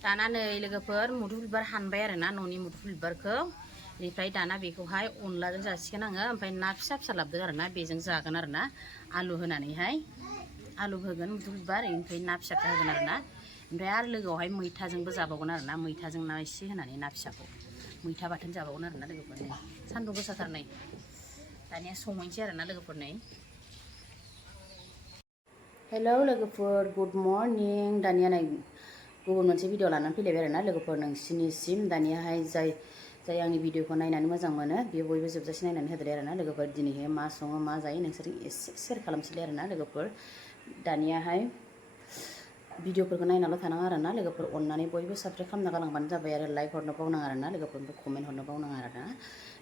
दाना नै लोगोफोर मुदुफुल बिबार हानबाय आरो ना न'नि मुदुफुल बिबारखौ बेनिफ्राय दाना बेखौहाय अनलाजों जासिगोन आङो ओमफ्राय ना फिसा फिसा लाबोदों आरो ना बेजों जागोन आरो ना आलु होनानैहाय आलु होगोन मुदुफुल बिबार ओमफ्राय ना फिसा फिसा होगोन आरो ना ओमफ्राय आरो लोगोआवहाय मैथाजोंबो जाबावगोन आरो ना मैथाजों ना एसे होनानै ना फिसाखौ मैथा बाथोन जाबावगोन आरो ना लोगोफोर नै सान्दुं गोसाथार नै दानिया संहैनोसै आरो ना लोगोफोर नै हेलौ लोगोफोर गुड मर्निं दानिया नै गुबुन मोनसे भिडिअ लानानै फैलायबाय आरो ना लोगोफोर नोंसिनिसिम दानियाहाय जाय आंनि भिडिअखौ नायनानै मोजां मोनो बेयो बयबो जोबजासे नायनानै होदोलाय आरो ना लोगोफोर दिनैहाय मा सङो मा जायो नोंसोरजों एसे सेयार खालामसैलाय आरो ना लोगोफोर दानियाहाय भिडिअफोरखौ नायनाल' थानाङा आरो ना लोगोफोर अननानै बयबो साबस्क्राइब खालामना गालांबानो जाबाय आरो लाइक हरनो बावनाङा आरो ना लोगोफोर कमेन्ट हरनो बावनाङा आरो ना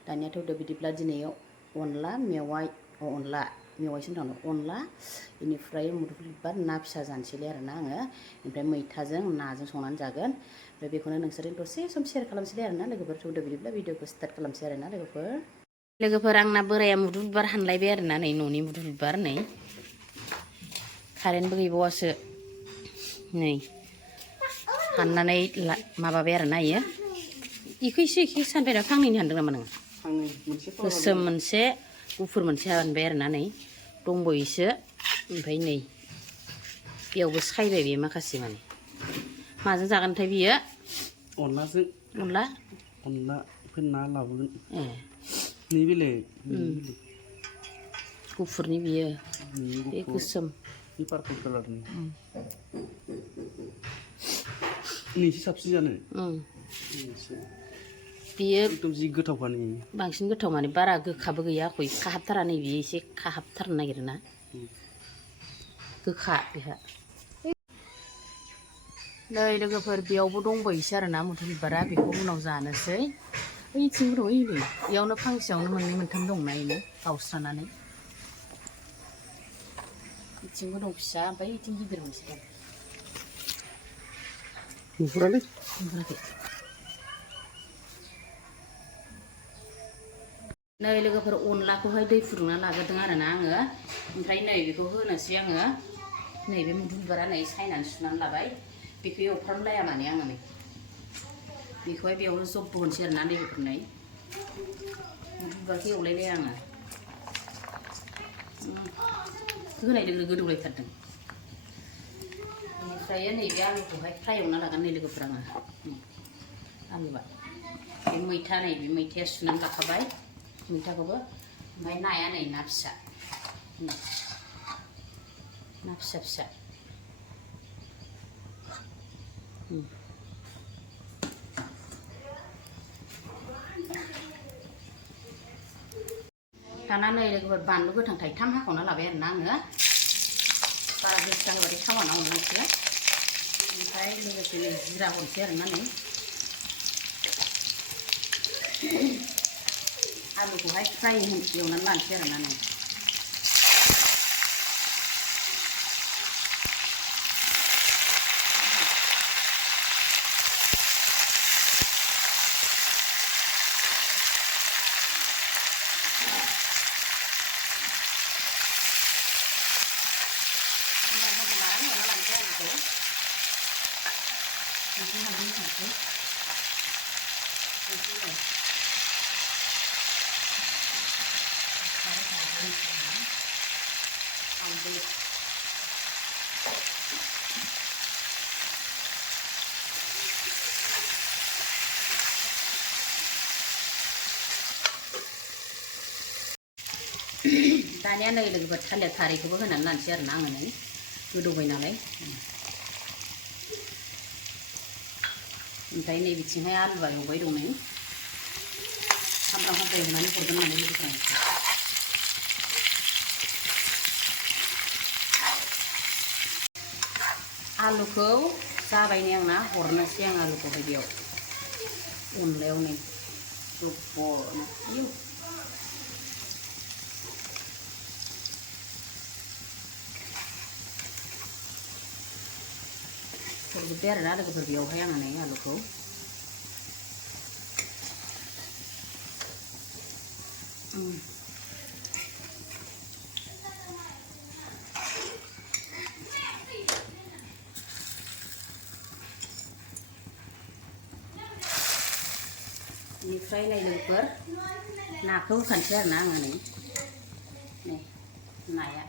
दानियाथ' बिदिब्ला दिनै अनला मेवाइ अनला मेवाइसो होनदों अनला बेनिफ्राय मुदुफुल बिबार ना फिसा जानोसैलाय आरो ना आङो ओमफ्राय मैथाजों नाजों संनानै जागोन ओमफ्राय बेखौनो नोंसोरजों दसे सम सेयार खालामसैलाय आरो ना लोगोफोर बिदिब्ला भिडिअखौ स्टार्ट खालामसै आरो ना लोगोफोर आंना बोराया मुदुफुल बिबार हानलायबाय आरो ना नै न'नि मुदुफुल बिबार नै कारेन्टबो गैबावासो नै हाननानै माबाबाय आरो ना इखौ एसे सानबाय ना फांनैनि हानदों नामा नोङो गोसोम मोनसे गुफुर मोनसे हानबाय आरो ना नै दंबावोसो ओमफ्राय नै बेयावबो सायबाय बे माखासे माने माजों जागोनथाय बियो अनलाजों अनला ना लाबोगोन नै बेलेग गुफुरनि बियो बे गोसोम बे पार्पल कालारनि नैसे साबसिन जानो बियो एकदम जि गोथावखा नै बांसिन गोथाव माने बारा गोखाबो गैया आखै खाहाबथारा नै बियो एसे खाहाबथारनो नागिरो ना गोखा बेहा नै लोगोफोर बेयावबो दंबायोसो आरो ना मुदुफुल बिबारा बेखौ उनाव जानोसै ओइथिंबो दं ओइ नै बेयावनो फांसेयावनो मोननै मोनथाम दंना बेनो गावस्रानानै इथिंबो दं फिसा ओमफ्राय इथिं गिदिर मोनसे दं नुहुराखै नै लोगोफोर अनलाखौहाय दै फुदुंना लाग्रोदों आरो ना आङो ओमफ्राय नै बेखौ होनोसै आङो नैबे मुदुफुल बिबारा नै सायनानै सुनानै लाबाय बेखौ एवफ्रामलाया माने आङो नै बेखौहाय बेयावनो जब्ब होनोसै आरो ना लोगोफोर नै मुदुफुल बिबारखौ एवलायलाया आङो होनाय लोगो गोदौलायथारदों बेनिफ्राय नैबे आलुखौहाय फ्राय एवना लागोन नै लोगोफोर आङो आलुआ बे मैथा नै बे मैथाया सुनानै लाखाबाय मैथाखौबो ओमफ्राय नाया नै ना फिसा ना फिसा फिसा दाना नै लोगोफोर बानलु गोथां थाइथाम हाखावना लाबाय आरो ना आङो बारा गोसा होबाथाय थावाना अनला ओंख्रिया ओमफ्राय लोगोसे नै जिरा हरसै आरो ना नै आलुखौहाय फ्राय एवनानै लानोसै आरो ना नै दानिया नै लोगोफोर थालिर खारैखौबो होनानै लानोसै आरो ना आङो नै गोदौबाय नालाय ओमफ्राय नै बिथिंहाय आलुआ एवबाय दं नै सामब्राम गुफुर होनानै हरगोन नालाय लोगोफोर आलुखौ जाबाय नै आंना हरनोसै आं आलुखौहाय बेयाव अनलायाव नै जब्बनो हरजोब्बाय आरो ना लोगोफोर बेयावहाय आङो नै आलुखौ बेनिफ्राय नै लोगोफोर नाखौ होखानोसै आरोना आङो नै नाया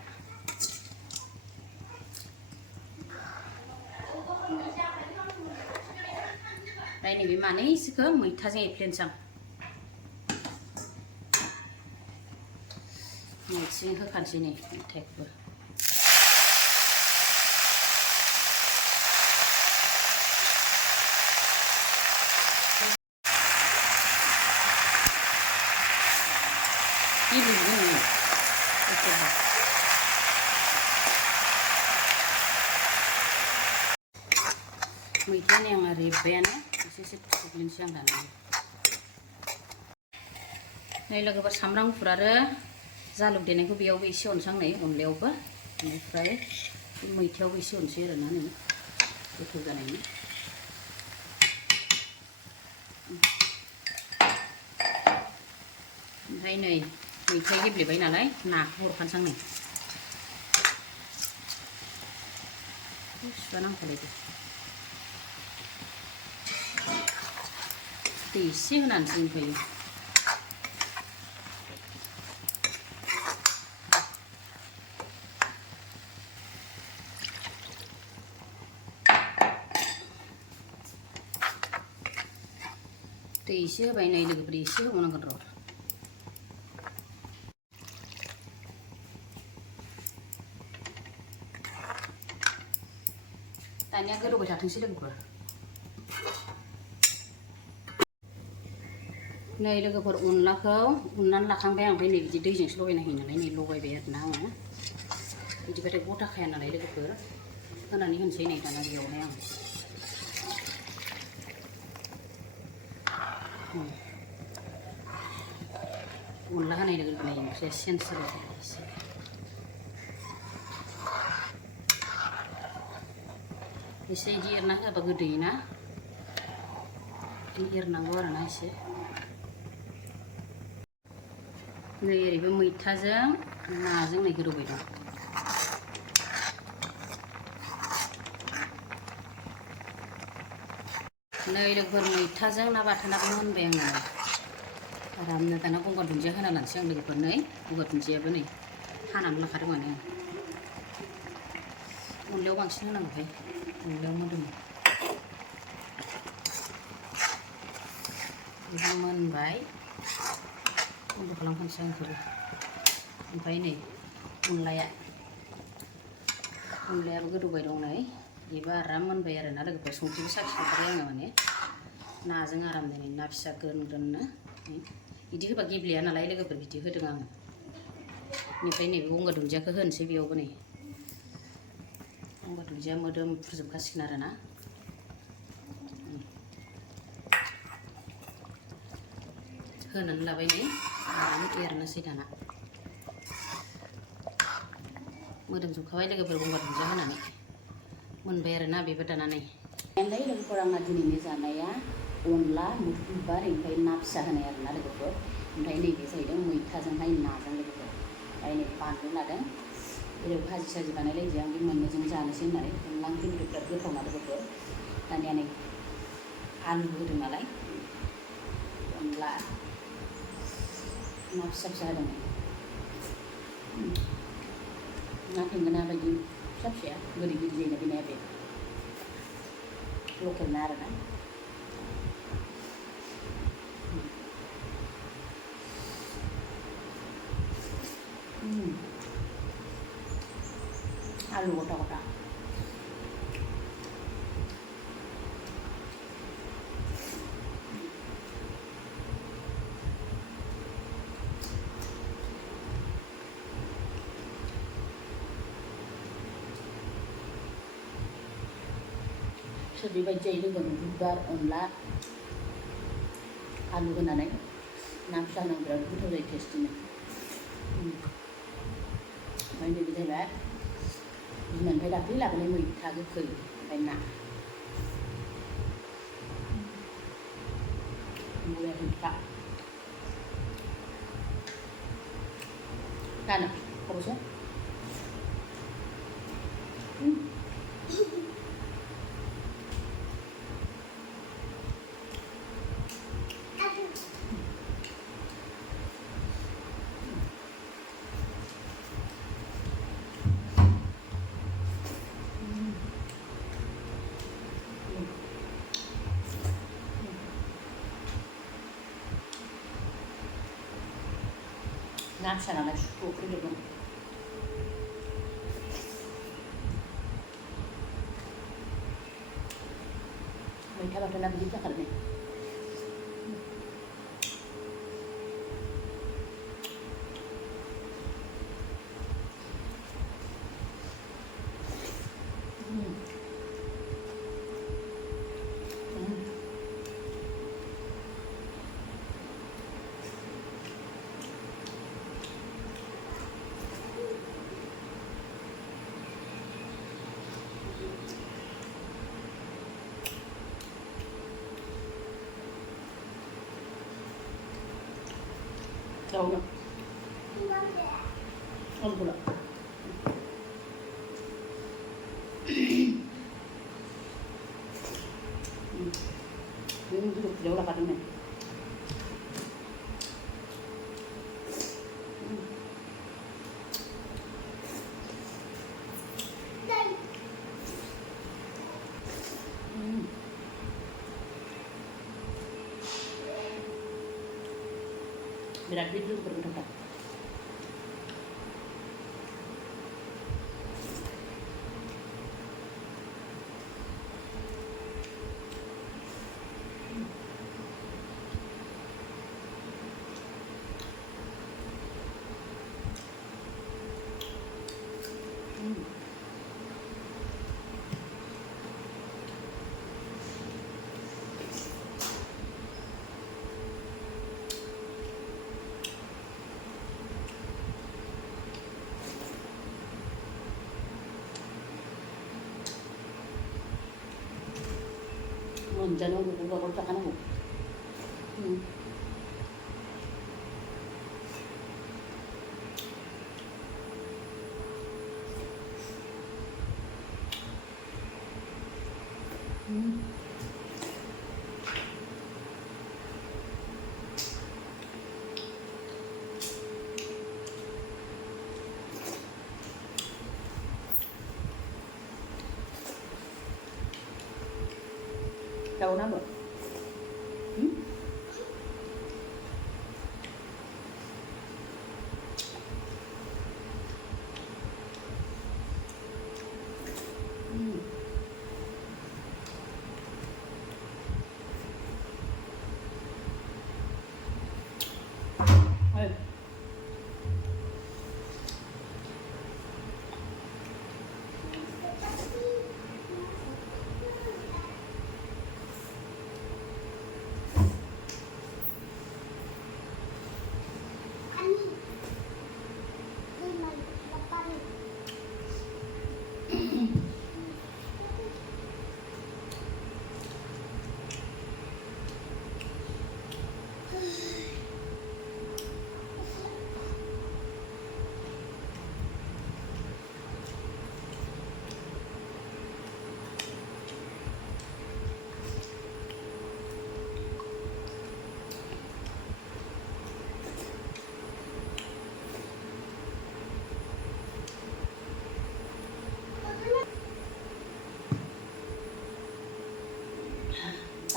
ओमफ्राय नैबे मानैसोखौ मैथाजों एफ्लेनोसै आं मैथाजों होखानोसै नै मैथाखौबो मैथानि आं रेब्बायानो एसे थुग्लिनोसै आं दाना नै लोगोफोर सामब्राम गुफुर आरो जालुक देनायखौ बेयावबो एसे हरनोसै आं नै अनलायावबो बेनिफ्राय मैथायावबो एसे हरनोसै आरोना नै गोथाव जानायनि ओमफ्राय नै मैथाया गेब्लेबाय नालाय नाखौ हरखानोसै आं नै सुवा नांखालायदो दै एसे होनानैसो ओमफ्राय दै एसे होबाय नै लोगोफोर एसे होबावनांगोन र' दानिया गोदौबाय थाथोंसै लोगोफोर नै लोगोफोर अनलाखौ उननानै लाखांबाय आं ओमफ्राय नै बिदि दैजोंसो लगायना होयो नालाय नै लगायबाय आरोना आङो बिदिबाथाय गथा खाया नालाय लोगोफोर होनानै होनोसै नै दाना बेयावहाय आं अनला होनाय लोगो लोगो नै ओंख्रिया सेन्स जाबाय एसे एसे बिदि एरना होआबा गोदोयोना एरनांगौ आरोना एसे नै ओरैबो मैथाजों नाजों नै गोदौबाय दं नै लोगोफोर मैथाजों ना बाथोनाबो मोनबाय आङो आरामनो दाना गंगार दुन्दिया होना लानोसै आं लोगोफोर नै गंगार दुन्दियाबो नै हानानै लाखादोंमोन आं अनलायाव बांसिन होनांगौहाय अनलायाव मोदोमो बेबो मोनबाय बन्द' खालामखानोसै आं बेखौबो ओमफ्राय नै अनलायाबो गोदौबाय दं नै बेबो आराम मोनबाय आरोना लोगोफोर संख्रिबो साखिखाबाय आङो माने नाजों आराम नै ना फिसा ग्रोन ग्रोननो बिदि होबा गेब्लेया नालाय लोगोफोर बिदि होदों आङो बेनिफ्राय नैबे गंगार दुन्दियाखौ होनोसै बेयावबो नै गंगार दुन्दिया मोदोम फुजोबखासिगोन आरोना होनानै लाबाय नै आराम एरनोसै दाना मोदोमजोबखाबाय लोगोफोर गंगार दुन्दिया होनानै मोनबाय आरोना बेबो दाना नै लोगोफोर आंना दिनैनि जानाया अनला मुदुफुल बिबार ओमफ्राय ना फिसा होनाय आरोना लोगोफोर ओमफ्राय नैबे जाहैदों मैथाजोंहाय नाजों लोगोफोर ओमफ्राय नै बानलु लादों ओरै भाजि साजि बानायलायजों आं बे मोननैजों जानोसै होननानै अनला ओंख्रि बिराद गोथाव ना लोगोफोर दानिया नै आलु होदों नालाय अनला ना फिसा फिसा होदों ना थेंगोना बायदि फिसा फिसाया गोदै गोदै जायोना बे नाया बे लकेल ना आरोना आलु गथा गथा बेबायदि जायो लोगो बिबार अनला आलु होनानै ना फिसा होनानै बिराद गोथाव जायो टेस्टिनो ओमफ्राय नैबे जाहैबाय बिमानिफ्राय दाख्लै लाबोनाय मैथा गोखै ओमफ्राय ना बरिया मैथा दानो खब'सो ना फिसा नालाय सुख्रुबजोबगोन मैथा बाथोना बिदि जाखादों Đâu nữa? Không thôi ạ. Duduk jauh lah kadang nih. Berat dulu berdekat. Jangan lupa kotak kan aku. Tahu nama?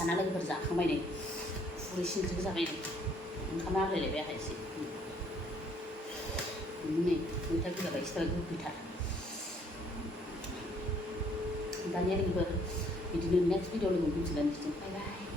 Karena lagi berzakamai nih, urusin berzakamai nih, karena ada lebih apa sih? Ini, kita juga baik sekali kita. Tanya nih ber, di next video lagi mungkin sedang bye bye.